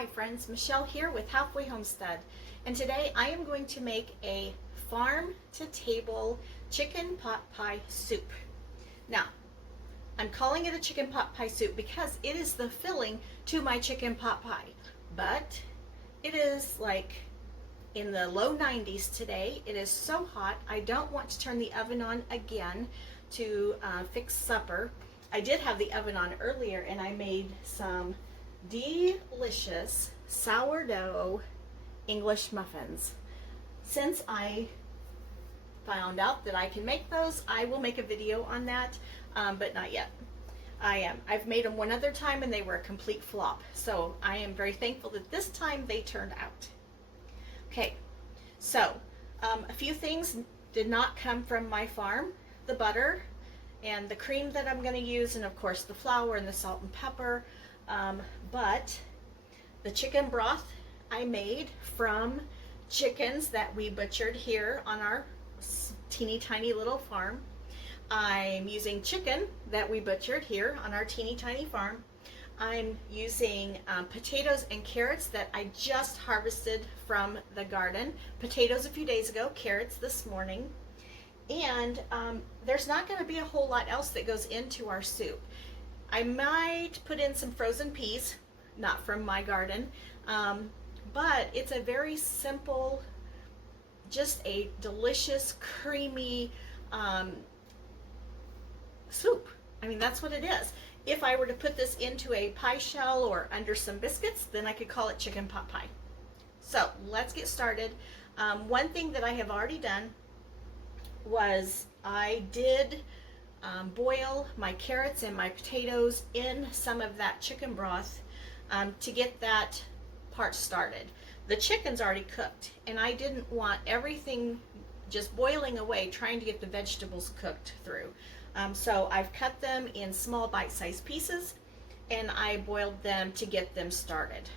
Hi friends, Michelle here with Halfway Homestead, and today I am going to make a farm to table chicken pot pie soup. Now, I'm calling it a chicken pot pie soup because it is the filling to my chicken pot pie, but it is like in the low 90s today. It is so hot, I don't want to turn the oven on again to fix supper. I did have the oven on earlier and I made some delicious sourdough English muffins. Since I found out that I can make those, I will make a video on that, but not yet. I've made them one other time and they were a complete flop. So I am very thankful that this time they turned out. Okay, so a few things did not come from my farm. The butter and the cream that I'm going to use, and of course the flour and the salt and pepper. But the chicken broth I made from chickens that we butchered here on our teeny tiny little farm. I'm using chicken that we butchered here on our teeny tiny farm. I'm using potatoes and carrots that I just harvested from the garden. Potatoes a few days ago, carrots this morning. And there's not going to be a whole lot else that goes into our soup. I might put in some frozen peas, not from my garden, but it's a very simple, just a delicious, creamy soup. I mean, that's what it is. If I were to put this into a pie shell or under some biscuits, then I could call it chicken pot pie. So let's get started. One thing that I have already done was I did boil my carrots and my potatoes in some of that chicken broth to get that part started. The chicken's already cooked and I didn't want everything just boiling away trying to get the vegetables cooked through. So I've cut them in small bite-sized pieces and I boiled them to get them started.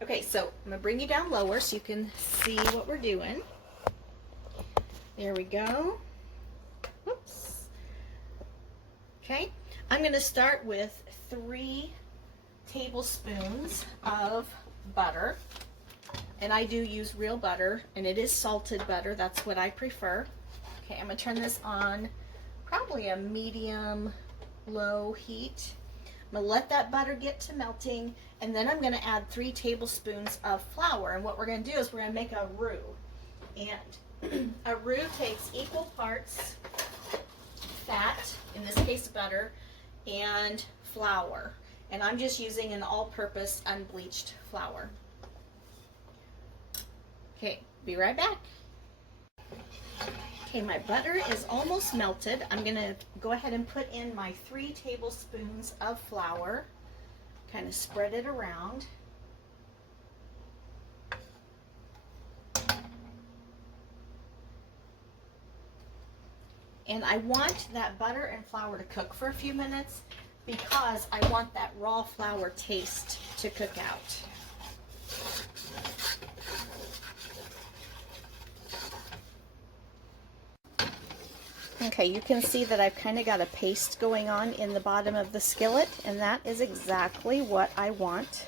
Okay, so I'm going to bring you down lower so you can see what we're doing. There we go. Whoops. Okay, I'm going to start with 3 tablespoons of butter, and I do use real butter, and it is salted butter. That's what I prefer. Okay, I'm going to turn this on probably a medium low heat. I'm going to let that butter get to melting, and then I'm going to add 3 tablespoons of flour, and what we're going to do is we're going to make a roux. And a roux takes equal parts fat, in this case butter, and flour. And I'm just using an all-purpose unbleached flour. Okay, be right back. Okay, my butter is almost melted. I'm gonna go ahead and put in my 3 tablespoons of flour, kind of spread it around. And I want that butter and flour to cook for a few minutes because I want that raw flour taste to cook out. Okay, you can see that I've kind of got a paste going on in the bottom of the skillet, and that is exactly what I want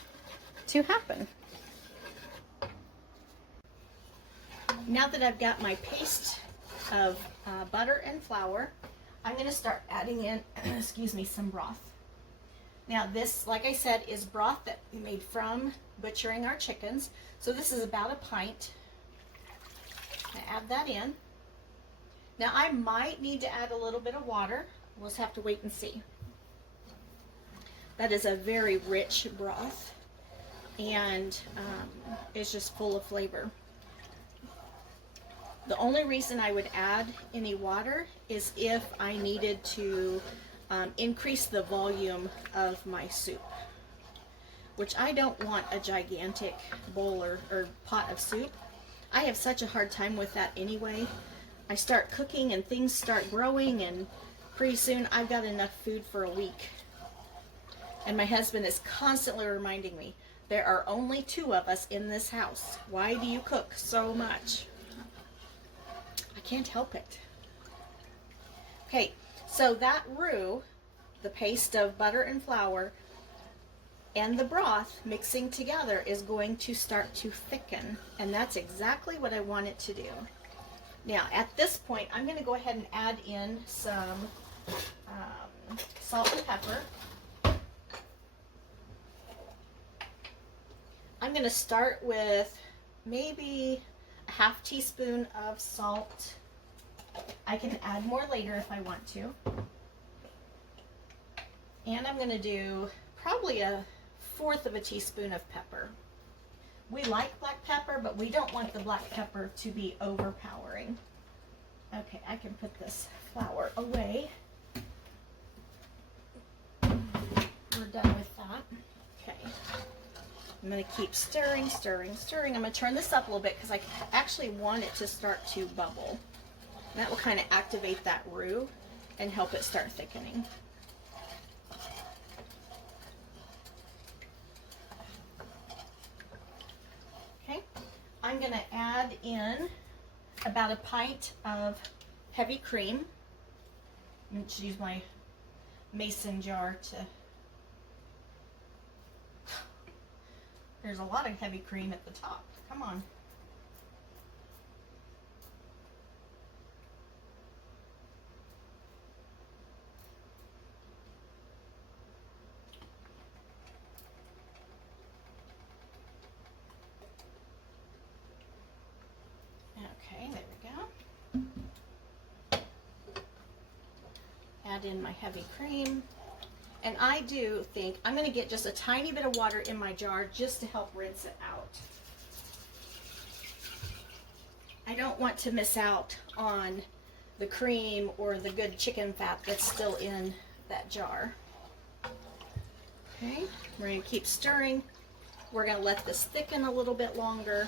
to happen. Now that I've got my paste of butter and flour, I'm going to start adding in, excuse me, some broth. Now this, like I said, is broth that we made from butchering our chickens. So this is about a pint. I add that in. Now I might need to add a little bit of water. We'll just have to wait and see. That is a very rich broth, and it's just full of flavor. The only reason I would add any water is if I needed to increase the volume of my soup, which I don't want a gigantic bowl or pot of soup. I have such a hard time with that anyway. I start cooking and things start growing, and pretty soon I've got enough food for a week. And my husband is constantly reminding me, there are only 2 of us in this house. Why do you cook so much? I can't help it. Okay, so that roux, the paste of butter and flour, and the broth mixing together is going to start to thicken, and that's exactly what I want it to do. Now at this point I'm going to go ahead and add in some salt and pepper. I'm going to start with maybe a ½ teaspoon of salt. I can add more later if I want to. And I'm going to do probably a 1/4 of a teaspoon of pepper. We like black pepper, but we don't want the black pepper to be overpowering. Okay, I can put this flour away. We're done with that. Okay. I'm going to keep stirring, stirring, stirring. I'm going to turn this up a little bit because I actually want it to start to bubble. And that will kind of activate that roux and help it start thickening. Okay, I'm going to add in about a pint of heavy cream. I'm going to use my mason jar to... There's a lot of heavy cream at the top. Come on. Okay, there we go. Add in my heavy cream. And I do think I'm going to get just a tiny bit of water in my jar just to help rinse it out. I don't want to miss out on the cream or the good chicken fat that's still in that jar. Okay, we're going to keep stirring. We're going to let this thicken a little bit longer.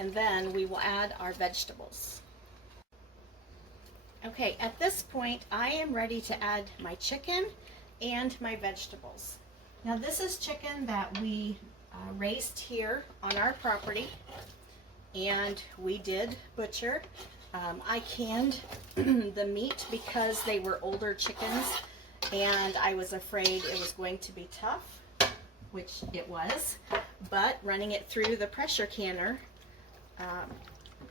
And then we will add our vegetables. Okay, at this point, I am ready to add my chicken and my vegetables. Now this is chicken that we raised here on our property, and we did butcher. I canned the meat because they were older chickens, and I was afraid it was going to be tough, which it was, but running it through the pressure canner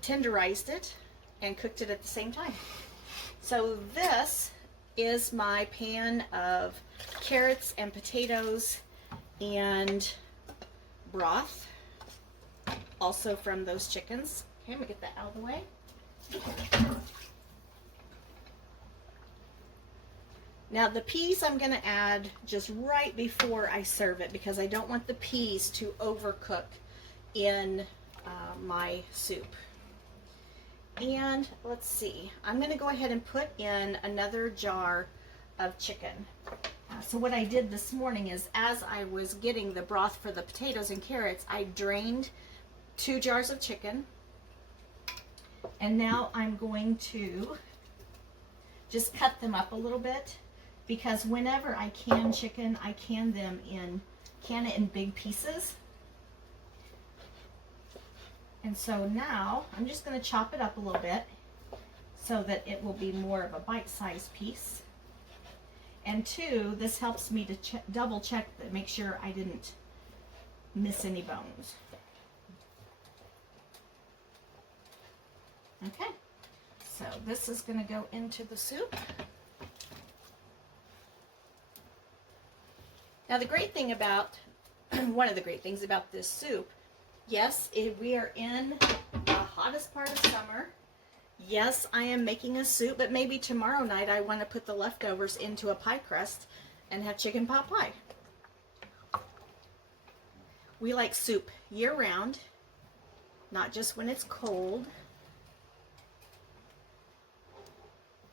tenderized it and cooked it at the same time. So this is my pan of carrots and potatoes and broth, also from those chickens. Okay, I'm gonna get that out of the way. Now the peas I'm gonna add just right before I serve it because I don't want the peas to overcook in my soup. And let's see, I'm going to go ahead and put in another jar of chicken. So what I did this morning is, as I was getting the broth for the potatoes and carrots, I drained 2 jars of chicken. And now I'm going to just cut them up a little bit, because whenever I can chicken, I can it in big pieces. And so now I'm just going to chop it up a little bit so that it will be more of a bite-sized piece. And 2, this helps me to double check that, make sure I didn't miss any bones. Okay, so this is going to go into the soup. Now the great thing about, one of the great things about this soup, yes, we are in the hottest part of summer. Yes, I am making a soup, but maybe tomorrow night I want to put the leftovers into a pie crust and have chicken pot pie. We like soup year-round, not just when it's cold.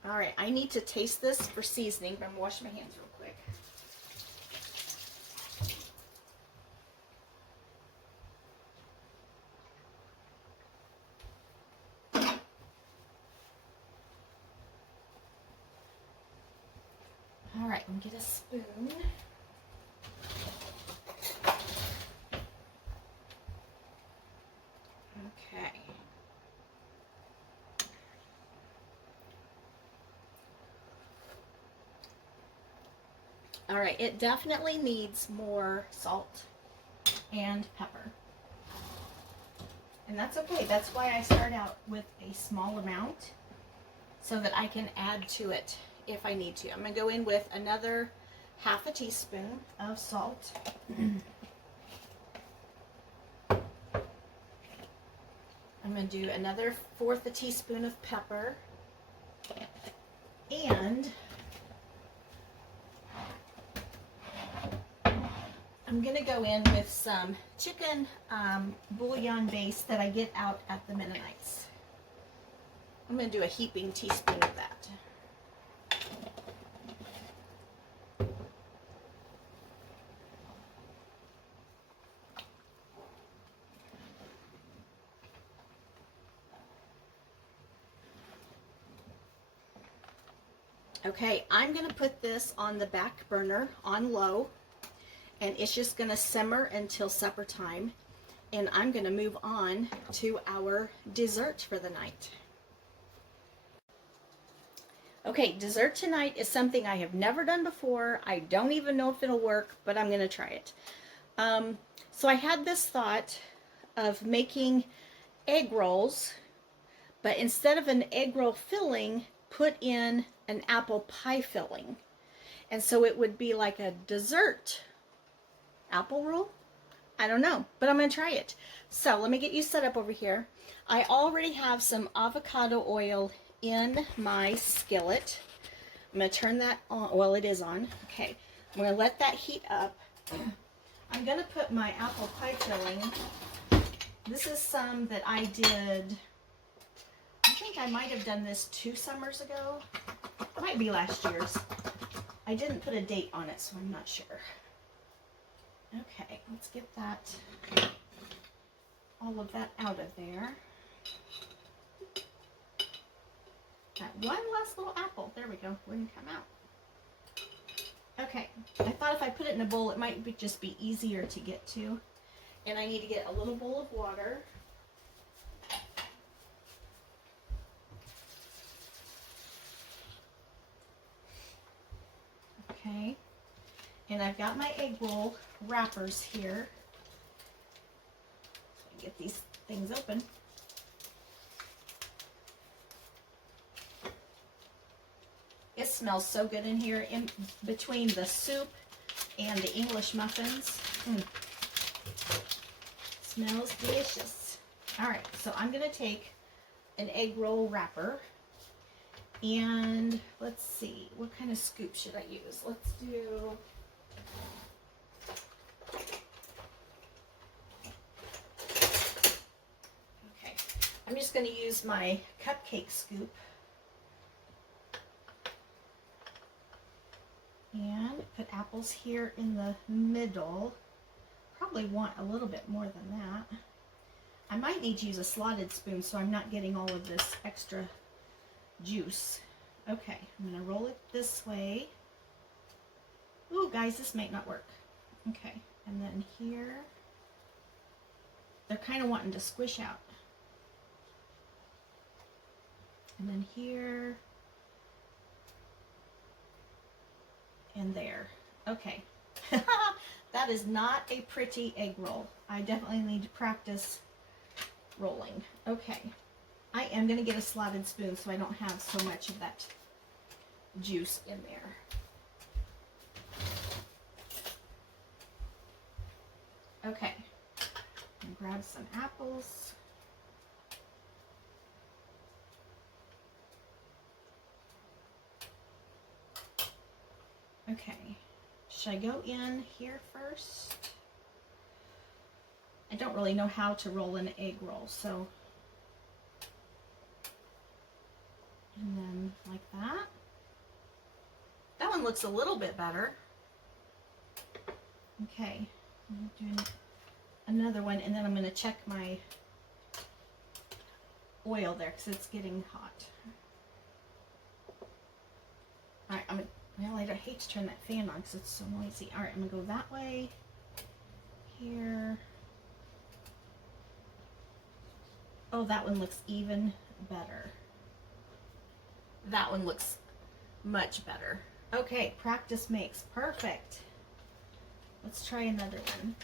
All right, I need to taste this for seasoning, but I'm going to wash my hands real quick. All right, I'm going to get a spoon. Okay. All right, it definitely needs more salt and pepper. And that's okay. That's why I start out with a small amount so that I can add to it if I need to. I'm going to go in with another half a teaspoon of salt. I'm going to do another fourth a teaspoon of pepper. And I'm going to go in with some chicken bouillon base that I get out at the Mennonites. I'm going to do a heaping teaspoon of that. Okay, I'm going to put this on the back burner on low, and it's just going to simmer until supper time, and I'm going to move on to our dessert for the night. Okay, dessert tonight is something I have never done before. I don't even know if it'll work, but I'm going to try it. So I had this thought of making egg rolls, but instead of an egg roll filling, put in an apple pie filling. And so it would be like a dessert apple roll. I don't know, but I'm going to try it. So let me get you set up over here. I already have some avocado oil in my skillet. I'm going to turn that on. Well, it is on. Okay. I'm going to let that heat up. I'm going to put my apple pie filling. This is some that I did. I think I might have done this 2 summers ago. It might be last year's. I didn't put a date on it, so I'm not sure. Okay, let's get that, all of that out of there. That one last little apple, there we go, wouldn't come out. Okay, I thought if I put it in a bowl, it might just be easier to get to. And I need to get a little bowl of water. Okay, and I've got my egg roll wrappers here. Get these things open. It smells so good in here, in between the soup and the English muffins. Smells delicious. All right, so I'm gonna take an egg roll wrapper, and let's see, what kind of scoop should I use? Let's do, okay, I'm just gonna use my cupcake scoop. And put apples here in the middle. Probably want a little bit more than that. I might need to use a slotted spoon so I'm not getting all of this extra juice. Okay, I'm going to roll it this way. Ooh, guys, this might not work. Okay, and then here. They're kind of wanting to squish out. And then here. And there. Okay. That is not a pretty egg roll. I definitely need to practice rolling. Okay. I am going to get a slotted spoon so I don't have so much of that juice in there. Okay. I'm gonna grab some apples. Okay, should I go in here first? I don't really know how to roll an egg roll, so. And then like that. That one looks a little bit better. Okay, I'm doing another one, and then I'm going to check my oil there because it's getting hot. All right, well, I hate to turn that fan on because it's so noisy. All right, I'm going to go that way, here. Oh, that one looks even better. That one looks much better. Okay, practice makes perfect. Let's try another one.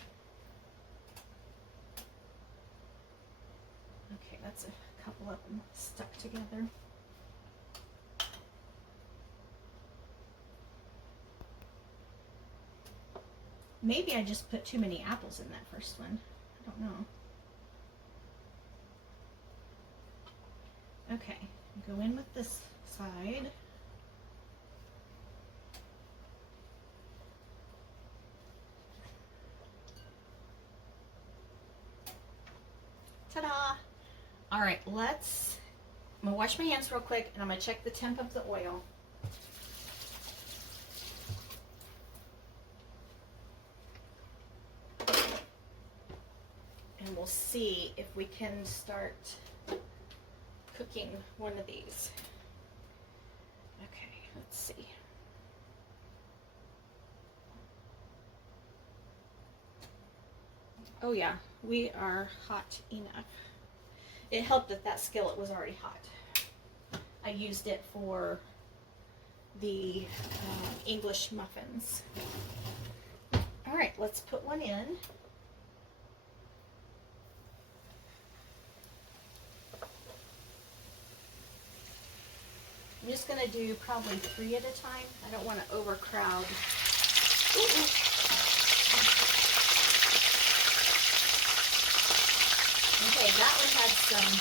Okay, that's a couple of them stuck together. Maybe I just put too many apples in that first one. I don't know. Okay, go in with this side. Ta-da! All right, I'm gonna wash my hands real quick and I'm gonna check the temp of the oil. And we'll see if we can start cooking one of these. Okay, let's see. Oh yeah, we are hot enough. It helped that that skillet was already hot. I used it for the English muffins. All right, let's put one in. I'm just gonna do probably 3 at a time. I don't want to overcrowd. Ooh. Okay, that one had some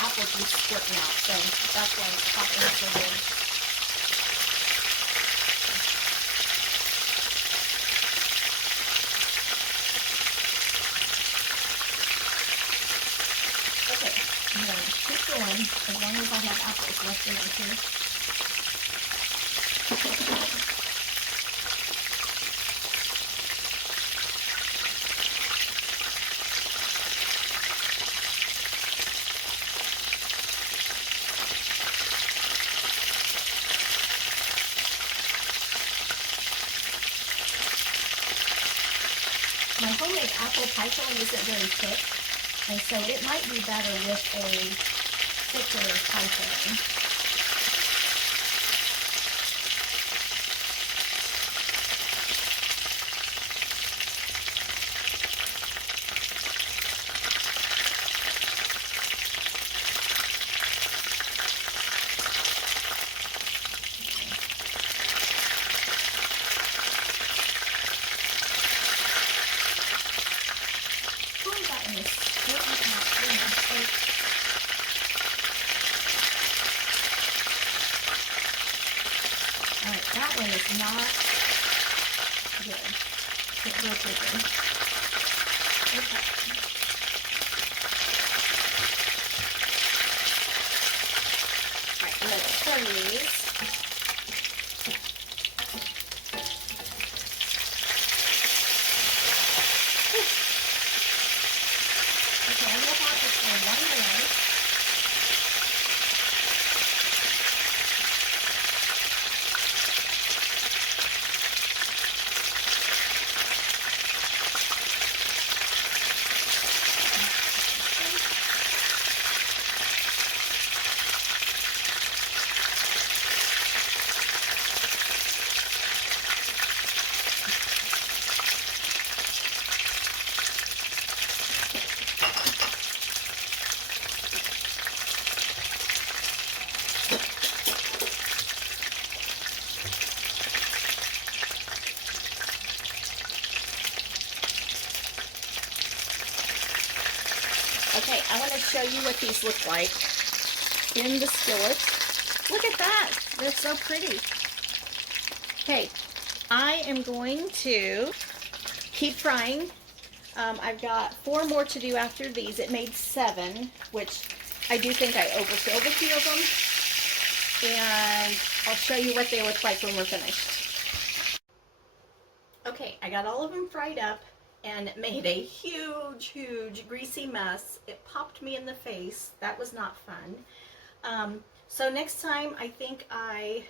apple juice squirting out, so that's why it's popping so good. Okay, I'm going to keep going as long as I have apples left in it here. My homemade apple pie filling isn't very thick, and so it might be better with a thicker pie filling. That one is not good. It broke open. Okay. Alright, I'm going to turn these. Okay, I'm going to have this for 1 minute. Okay, I want to show you what these look like in the skillet. Look at that. They're so pretty. Okay, I am going to keep frying. I've got 4 more to do after these. It made 7, which I do think I overfilled a few of them. And I'll show you what they look like when we're finished. Okay, I got all of them fried up and made a huge greasy mess. It popped me in the face. That was not fun. So next time I think I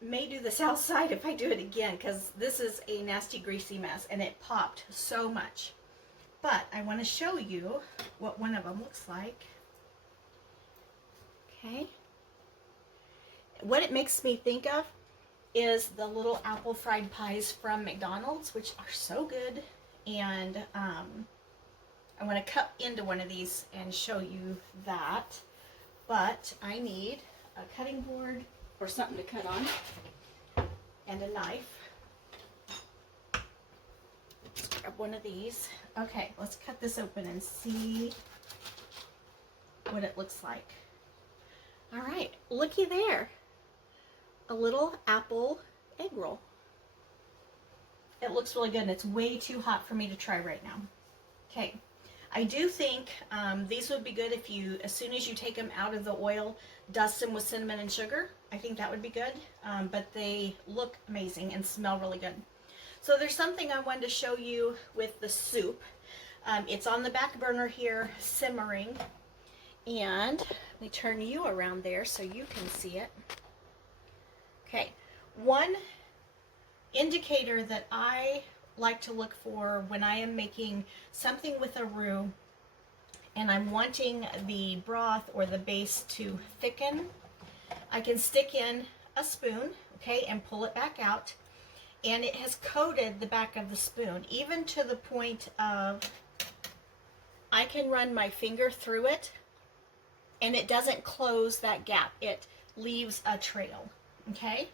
may do this outside if I do it again, because this is a nasty greasy mess and it popped so much. But I want to show you what one of them looks like. Okay. what it makes me think of is the little apple fried pies from McDonald's, which are so good. And I want to cut into one of these and show you that. But I need a cutting board or something to cut on and a knife. Let's grab one of these. Okay, let's cut this open and see what it looks like. All right, looky there. A little apple egg roll. It looks really good, and it's way too hot for me to try right now. Okay, I do think these would be good if you, as soon as you take them out of the oil, dust them with cinnamon and sugar. I think that would be good, but they look amazing and smell really good. So there's something I wanted to show you with the soup. It's on the back burner here, simmering, and let me turn you around there so you can see it. Okay, one indicator that I like to look for when I am making something with a roux and I'm wanting the broth or the base to thicken, I can stick in a spoon, okay, and pull it back out, and it has coated the back of the spoon, even to the point of I can run my finger through it and it doesn't close that gap. It leaves a trail, okay?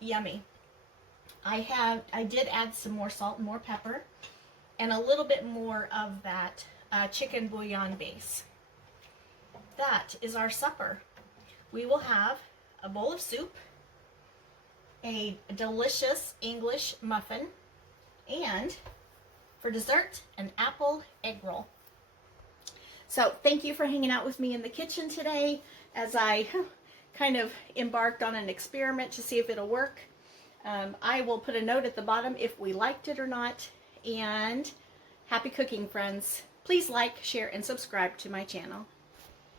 Yummy. I did add some more salt and more pepper and a little bit more of that chicken bouillon base. That is our supper. We will have a bowl of soup, a delicious English muffin, and for dessert, an apple egg roll. So thank you for hanging out with me in the kitchen today as I kind of embarked on an experiment to see if it'll work. I will put a note at the bottom if we liked it or not. And happy cooking, friends. Please like, share, and subscribe to my channel.